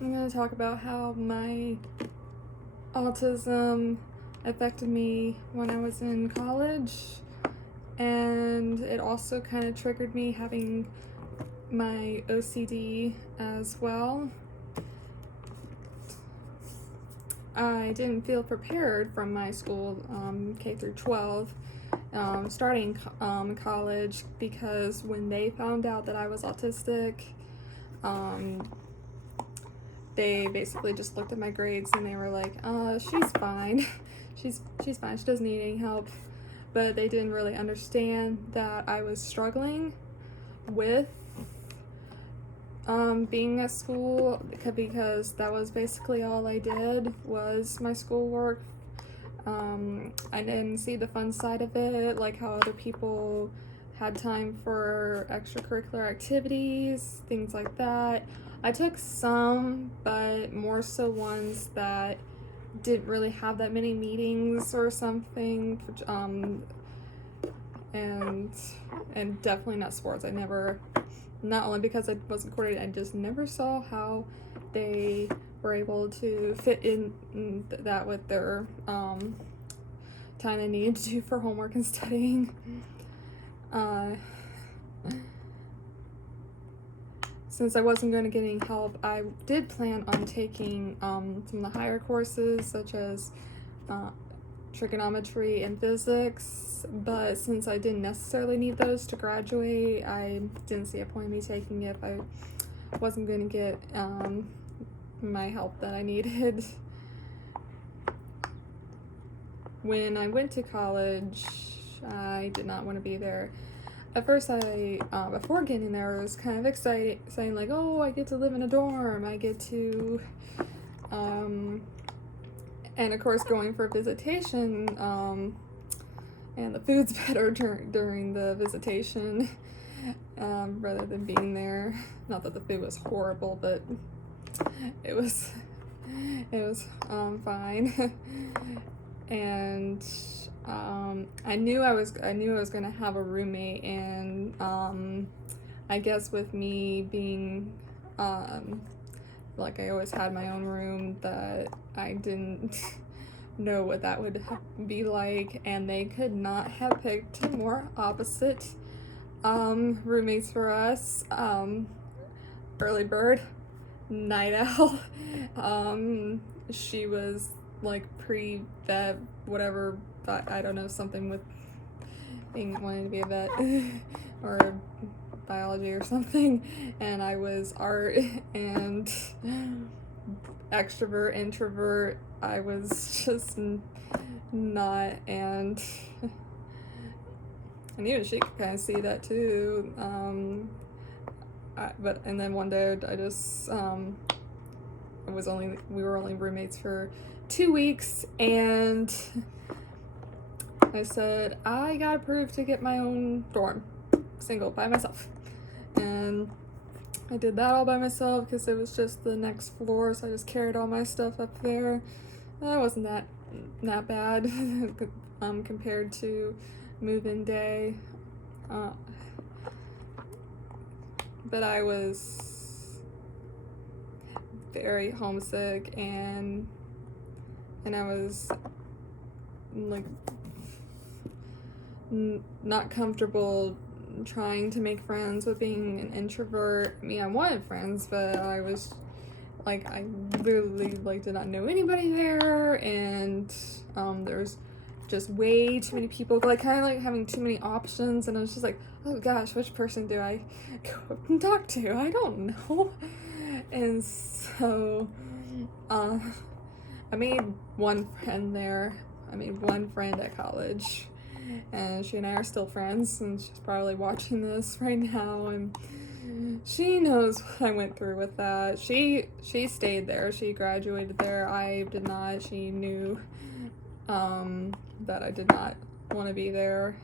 I'm going to talk about how my autism affected me when I was in college, and it also kind of triggered me having my OCD as well. I didn't feel prepared from my school, K through 12, starting college, because when they found out that I was autistic, they basically just looked at my grades and they were like, she's fine. she's fine. She doesn't need any help. But they didn't really understand that I was struggling with being at school, because that was basically all I did was my schoolwork. I didn't see the fun side of it, like how other people had time for extracurricular activities, things like that. I took some, but more so ones that didn't really have that many meetings or something, and definitely not sports. I never, not only because I wasn't coordinated, I just never saw how they were able to fit in that with their time they needed to do for homework and studying. Since I wasn't going to get any help, I did plan on taking some of the higher courses, such as trigonometry and physics, but since I didn't necessarily need those to graduate, I didn't see a point in me taking it if I wasn't going to get my help that I needed. When I went to college, I did not want to be there. At first, before getting there, it was kind of exciting, saying like, oh, I get to live in a dorm, I get to, and of course going for visitation, and the food's better during the visitation, rather than being there. Not that the food was horrible, but it was fine. And I knew I was gonna have a roommate, and I guess with me being like I always had my own room, that I didn't know what that would be like, and they could not have picked more opposite roommates for us. Early bird, night owl. She was like pre-vet, whatever, but I don't know, something with wanting to be a vet or biology or something, and I was art and extrovert, introvert. I was just not, and even she could kind of see that too. And then one day I just we were only roommates for 2 weeks, and I said, I got approved to get my own dorm, single, by myself. And I did that all by myself because it was just the next floor, so I just carried all my stuff up there. That wasn't that bad compared to move-in day. But I was very homesick, and I was like not comfortable trying to make friends with being an introvert. I mean, I wanted friends, but I was like, I literally did not know anybody there, and there was just way too many people, like kind of like having too many options, and I was just like, oh gosh, which person do I go up and talk to? I don't know. And so I made one friend there. I made one friend at college, and she and I are still friends, and she's probably watching this right now, and she knows what I went through with that. She stayed there. She graduated there. I did not. She knew that I did not want to be there,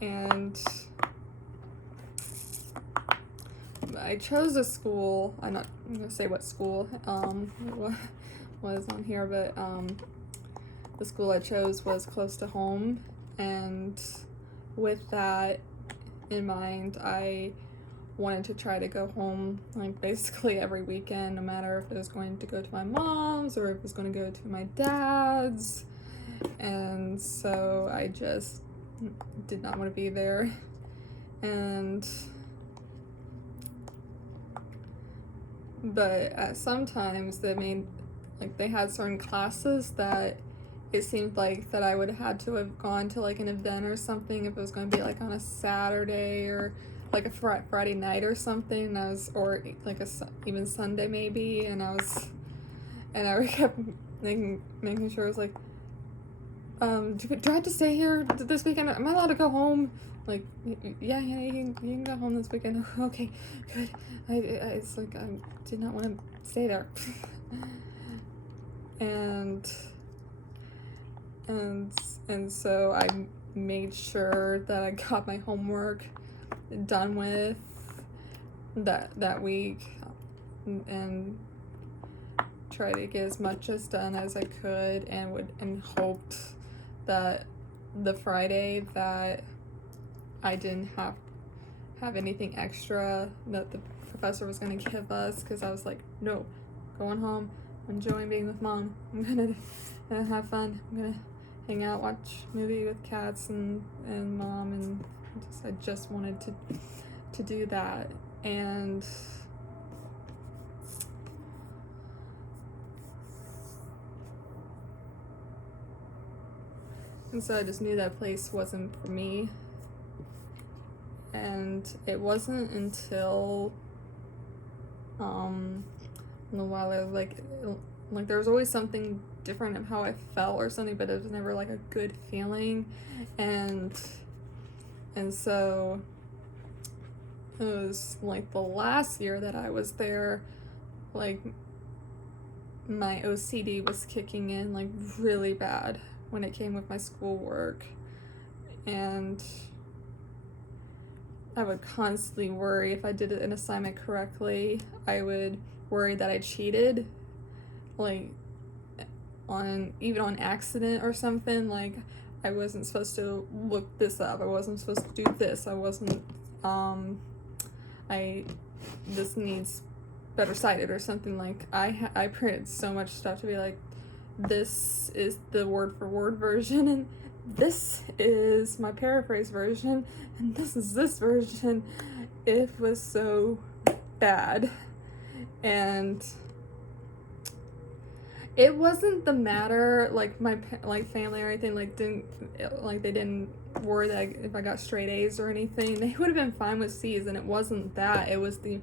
and I chose a school. I'm not gonna say what school was on here, but the school I chose was close to home, and with that in mind, I wanted to try to go home like basically every weekend, no matter if it was going to go to my mom's or if it was going to go to my dad's. And so I just did not want to be there. But sometimes they had certain classes that it seemed like that I would have had to have gone to like an event or something if it was going to be like on a Saturday or like a Friday night or something. Or like even Sunday maybe, and I kept making sure I was like, do I have to stay here this weekend? Am I allowed to go home? Like, yeah, you can go home this weekend. Okay, good. It's like I did not want to stay there. and so I made sure that I got my homework done with that week, and try to get as much as done as I could, and hoped that the Friday that I didn't have anything extra that the professor was going to give us, because I was like, no, going home, enjoying being with mom, I'm gonna have fun, I'm gonna hang out, watch a movie with cats and mom, and I just wanted to do that. And so I just knew that place wasn't for me. And it wasn't until a while I was like there was always something different of how I felt or something, but it was never like a good feeling. And so it was like the last year that I was there, like my OCD was kicking in like really bad when it came with my schoolwork, and I would constantly worry if I did an assignment correctly. I would worry that I cheated, like even on accident or something. Like I wasn't supposed to look this up. I wasn't supposed to do this. I wasn't. This needs better cited or something. Like I printed so much stuff to be like, this is the word for word version, and this is my paraphrase version, and this is this version. It was so bad. And it wasn't the matter, like my family or anything, they didn't worry that if I got straight A's or anything. They would have been fine with C's, and it wasn't that. It was the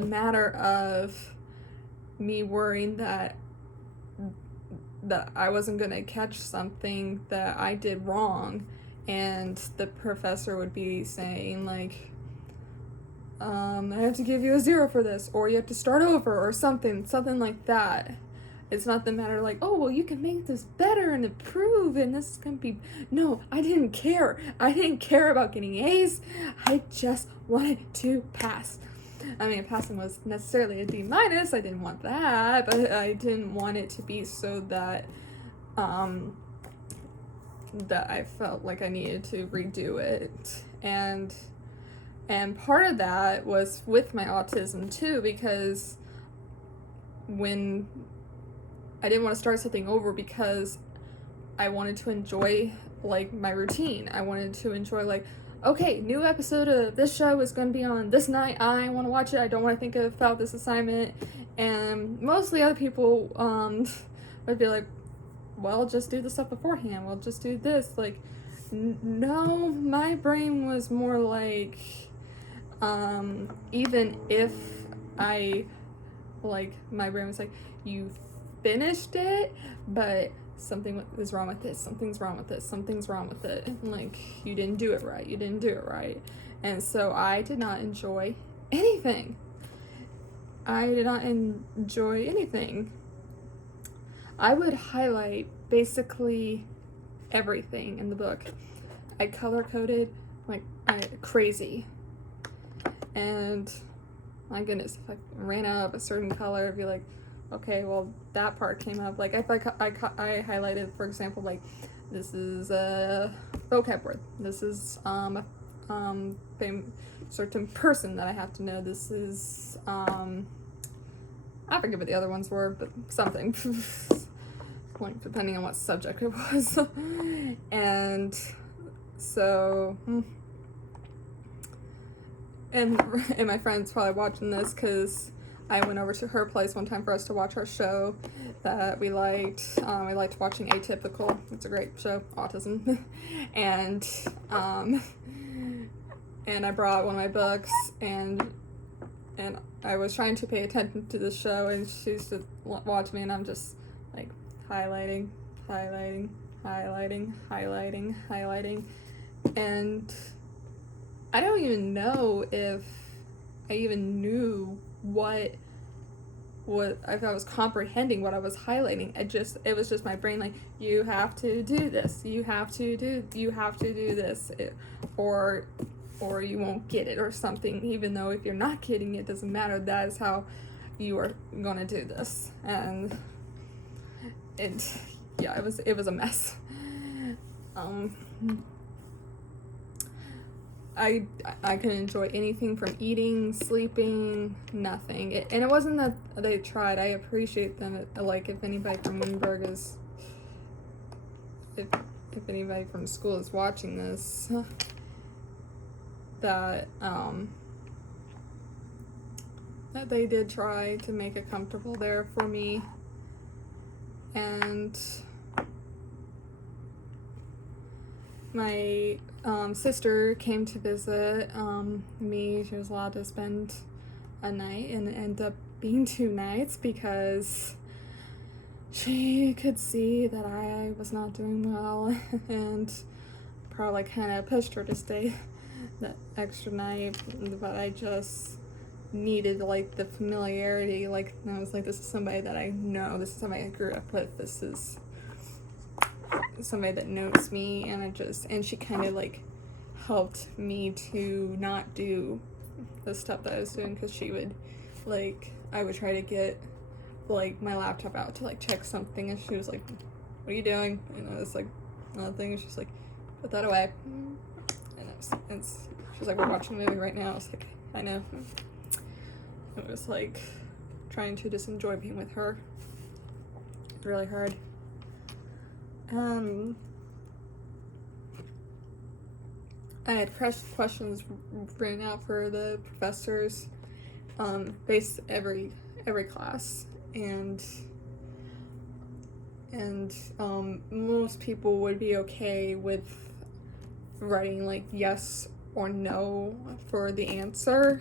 matter of me worrying that I wasn't going to catch something that I did wrong, and the professor would be saying like, I have to give you a 0 for this, or you have to start over, or something like that. It's not the matter like, oh, well, you can make this better and improve, and this is going to be... No, I didn't care. I didn't care about getting A's. I just wanted to pass. I mean, passing was necessarily a D-. I didn't want that, but I didn't want it to be so that that I felt like I needed to redo it. And part of that was with my autism too, because when I didn't want to start something over, because I wanted to enjoy like my routine. I wanted to enjoy like, okay, new episode of this show is going to be on this night. I want to watch it. I don't want to think about this assignment. And mostly other people would be like, well, just do the stuff beforehand. Well, just do this. Like, no, my brain was more like, even if my brain was like, you finished it, but something is wrong with this, something's wrong with this, something's wrong with it. Like, you didn't do it right. And so I did not enjoy anything. I would highlight basically everything in the book. I color coded like crazy. And my goodness, if I ran out of a certain color, I'd be like, okay, well, that part came up. Like, if I highlighted, for example, like, this is a vocab word. This is a certain person that I have to know. This is, I forget what the other ones were, but something. Like, depending on what subject it was. And so, and my friend's probably watching this because I went over to her place one time for us to watch our show that we liked. We liked watching Atypical. It's a great show, autism. And I brought one of my books, and I was trying to pay attention to the show, and she used to watch me, and I'm just like highlighting, and I don't even know if I even knew what if I was comprehending what I was highlighting. It was just my brain like, you have to do this, you have to do this, or you won't get it or something, even though if you're not getting it, doesn't matter, that is how you are gonna do this. And it was a mess. I couldn't enjoy anything from eating, sleeping, nothing. And it wasn't that they tried. I appreciate them. Like, if anybody from Wittenberg is, if anybody from school is watching this, that they did try to make it comfortable there for me. And my sister came to visit me. She was allowed to spend a night, and it ended up being 2 nights because she could see that I was not doing well and probably kind of pushed her to stay that extra night. But I just needed like the familiarity. Like, I was like, this is somebody that I know, this is somebody I grew up with, this is somebody that knows me. And she kind of like helped me to not do the stuff that I was doing, because she would, like, I would try to get like my laptop out to like check something, and she was like, what are you doing? And I was like, nothing. And she's like, put that away. And she's like, we're watching a movie right now. I was like, I know. It was like trying to just enjoy being with her. Really hard. I had questions written out for the professors, based every class, and most people would be okay with writing like yes or no for the answer,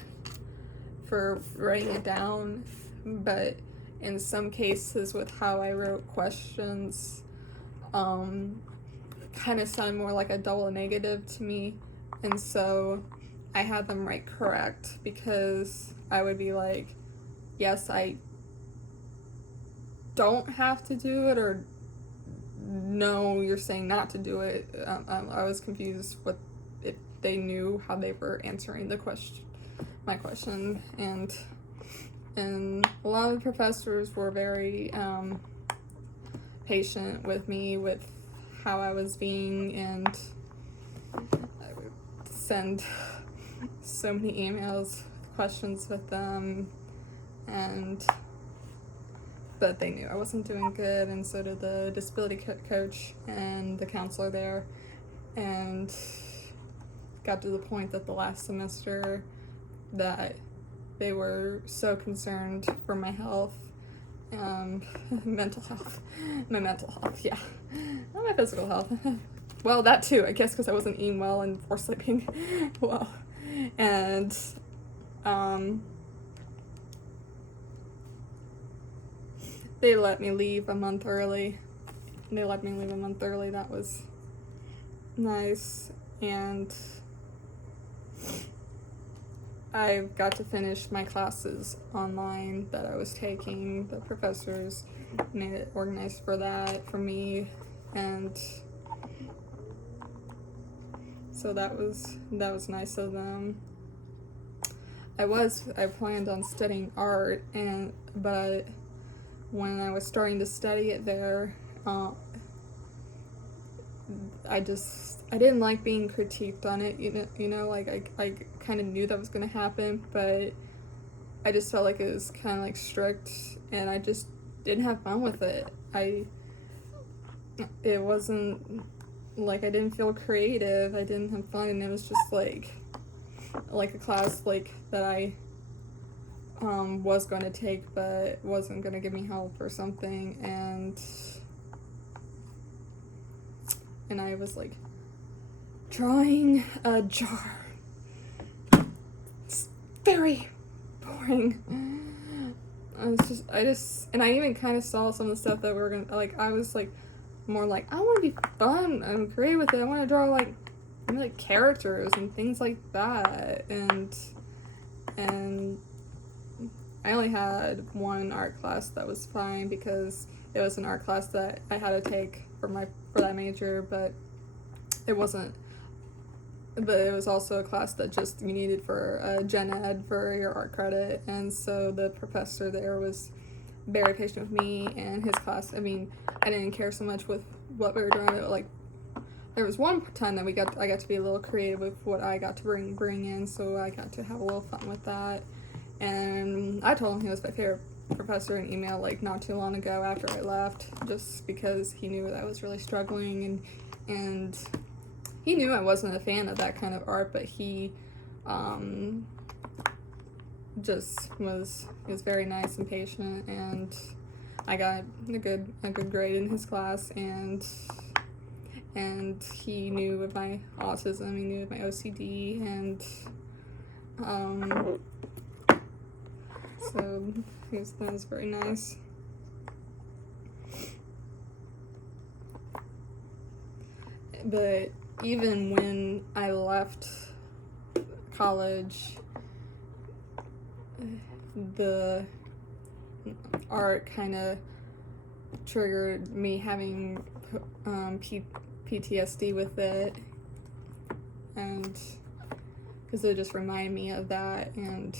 for writing it down. But in some cases, with how I wrote questions, kind of sounded more like a double negative to me, and so I had them write correct, because I would be like, yes, I don't have to do it, or no, you're saying not to do it. I was confused with if they knew how they were answering my question, and a lot of the professors were very patient with me with how I was being, and I would send so many emails, questions with them, but they knew I wasn't doing good, and so did the disability coach and the counselor there. And got to the point that the last semester that they were so concerned for my health, my mental health, yeah, not my physical health. Well, that too, I guess, because I wasn't eating well or sleeping well. And they let me leave a month early. That was nice. And I got to finish my classes online that I was taking. The professors made it organized for that for me, and so that was nice of them. I planned on studying art, but when I was starting to study it there, I didn't like being critiqued on it, like I kind of knew that was going to happen, but I just felt like it was kind of like strict, and I just didn't have fun with it. It wasn't like I didn't feel creative, I didn't have fun, and it was just like a class like that I was going to take but wasn't going to give me help or something, and I was like drawing a jar. It's very boring. And I even kind of saw some of the stuff that we were gonna, like, I was like more like, I want to be fun and creative with it. I want to draw like characters and things like that, and I only had one art class that was fine because it was an art class that I had to take for that major, but it wasn't. But it was also a class that just you needed for gen ed for your art credit, and so the professor there was very patient with me and his class. I mean, I didn't care so much with what we were doing. But like, there was one time that I got to be a little creative with what I got to bring in, so I got to have a little fun with that. And I told him he was my favorite professor in email like not too long ago after I left, just because he knew that I was really struggling, and he knew I wasn't a fan of that kind of art, but he just was very nice and patient, and I got a good grade in his class, and he knew of my autism, he knew of my OCD, and so that was very nice. But even when I left college, the art kind of triggered me having PTSD with it, and because it just reminded me of that. And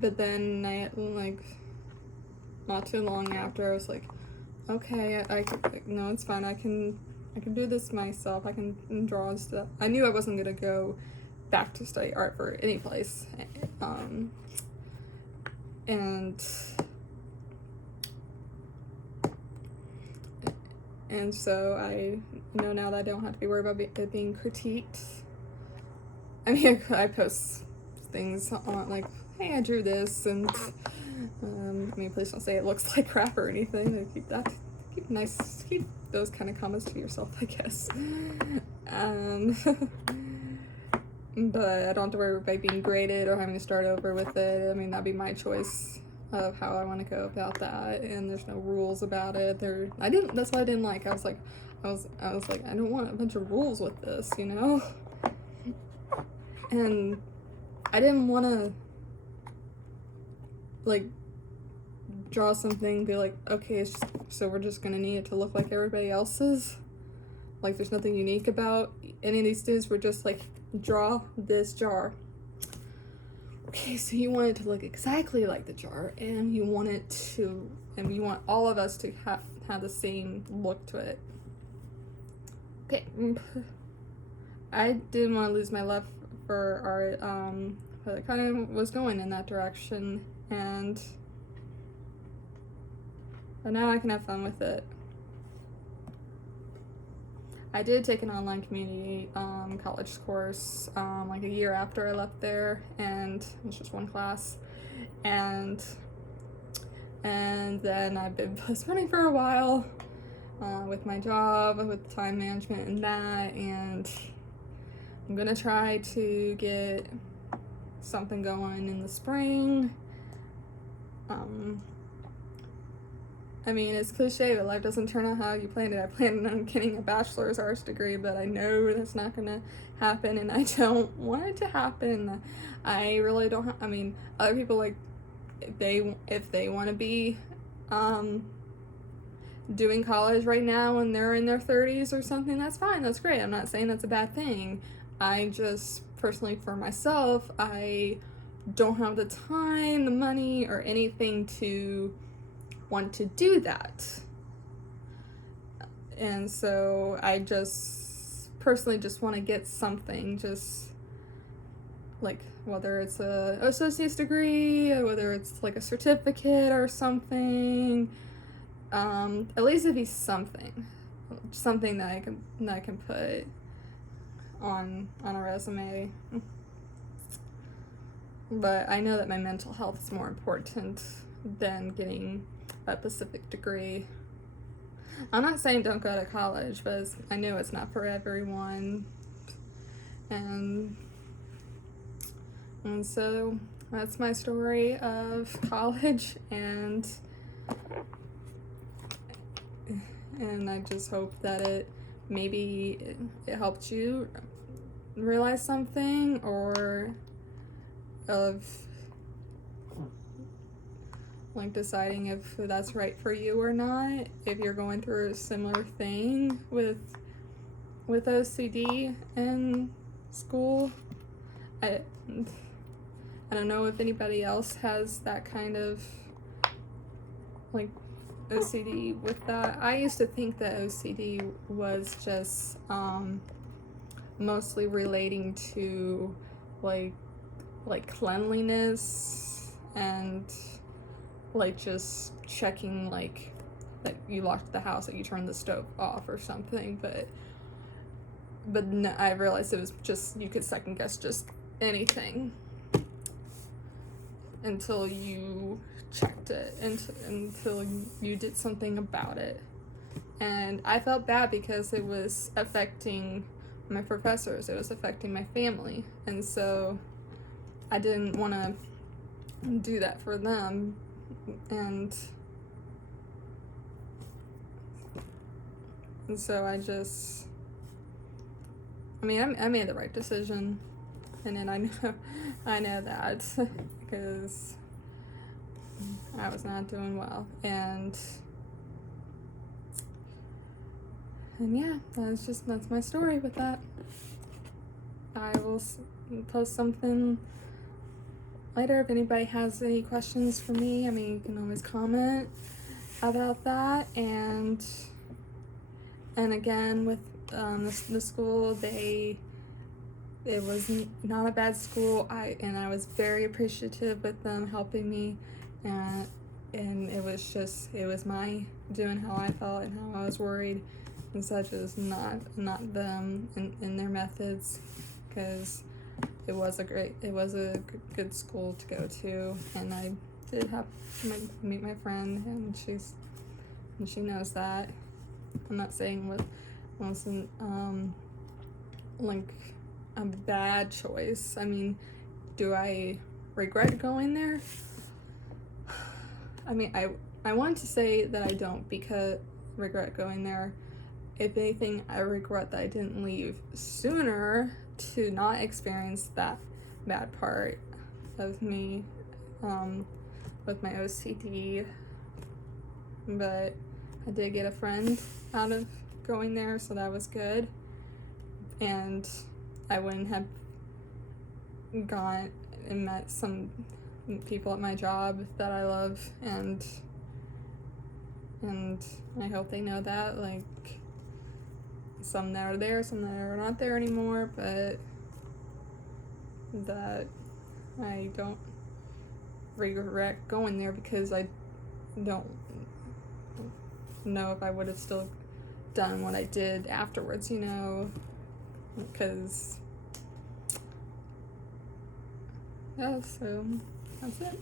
but then I, like, not too long after, I was like, okay, no, it's fine, I can do this myself, I can draw and stuff. I knew I wasn't gonna go back to study art for any place, and so I know now that I don't have to be worried about it being critiqued. I mean, I post things on like, hey, I drew this, and I mean, please don't say it looks like crap or anything. Keep those kind of comments to yourself, I guess. But I don't have to worry about being graded or having to start over with it. I mean, that'd be my choice of how I want to go about that, and there's no rules about it. That's what I didn't like. I was like, I don't want a bunch of rules with this, and I didn't want to like draw something, be like, okay, so we're just gonna need it to look like everybody else's. Like, there's nothing unique about any of these dudes. We're just like, draw this jar. Okay, so you want it to look exactly like the jar, and you want all of us to have the same look to it. Okay, I didn't want to lose my love for art, but I kind of was going in that direction, but now I can have fun with it. I did take an online community college course like a year after I left there, and it was just one class, and then I've been postponing for a while with my job, with time management and that, and I'm gonna try to get something going in the spring. I mean, it's cliche, but life doesn't turn out how you planned it. I planned on getting a bachelor's arts degree, but I know that's not gonna happen, and I don't want it to happen. I really don't. I mean, other people, like, if they want to be doing college right now and they're in their 30s or something, that's fine. That's great. I'm not saying that's a bad thing. I just personally, for myself, I don't have the time, the money, or anything to want to do that. And so I just personally just want to get something, just like whether it's a associate's degree, or whether it's like a certificate or something. At least it'd be something that I can put on a resume. But I know that my mental health is more important than getting a specific degree. I'm not saying don't go to college, but I know it's not for everyone. And so that's my story of college, and I just hope that it helped you realize something, or of like deciding if that's right for you or not, if you're going through a similar thing with OCD in school. I don't know if anybody else has that kind of like OCD with that. I used to think that OCD was just mostly relating to like cleanliness and like just checking like that you locked the house, that you turned the stove off or something, but no, I realized it was just, you could second guess just anything until you checked it, until you did something about it. And I felt bad because it was affecting my professors, it was affecting my family, and so I didn't want to do that for them. And so I made the right decision, and then I know that because I was not doing well, and yeah, that's my story with that. I will post something later if anybody has any questions for me. I mean, you can always comment about that. And again, with the school, it was not a bad school. I was very appreciative with them helping me, and it was my doing how I felt and how I was worried and such, as not them and their methods, because it was a good school to go to, and I did have to meet my friend, and she knows that. I'm not saying it wasn't like a bad choice. I mean, do I regret going there? I mean, I want to say that I don't regret going there. If anything, I regret that I didn't leave sooner to not experience that bad part of me with my OCD. But I did get a friend out of going there, so that was good. And I wouldn't have gone and met some people at my job that I love, and I hope they know that, like, some that are there, some that are not there anymore, but that I don't regret going there, because I don't know if I would have still done what I did afterwards, because yeah, so that's it.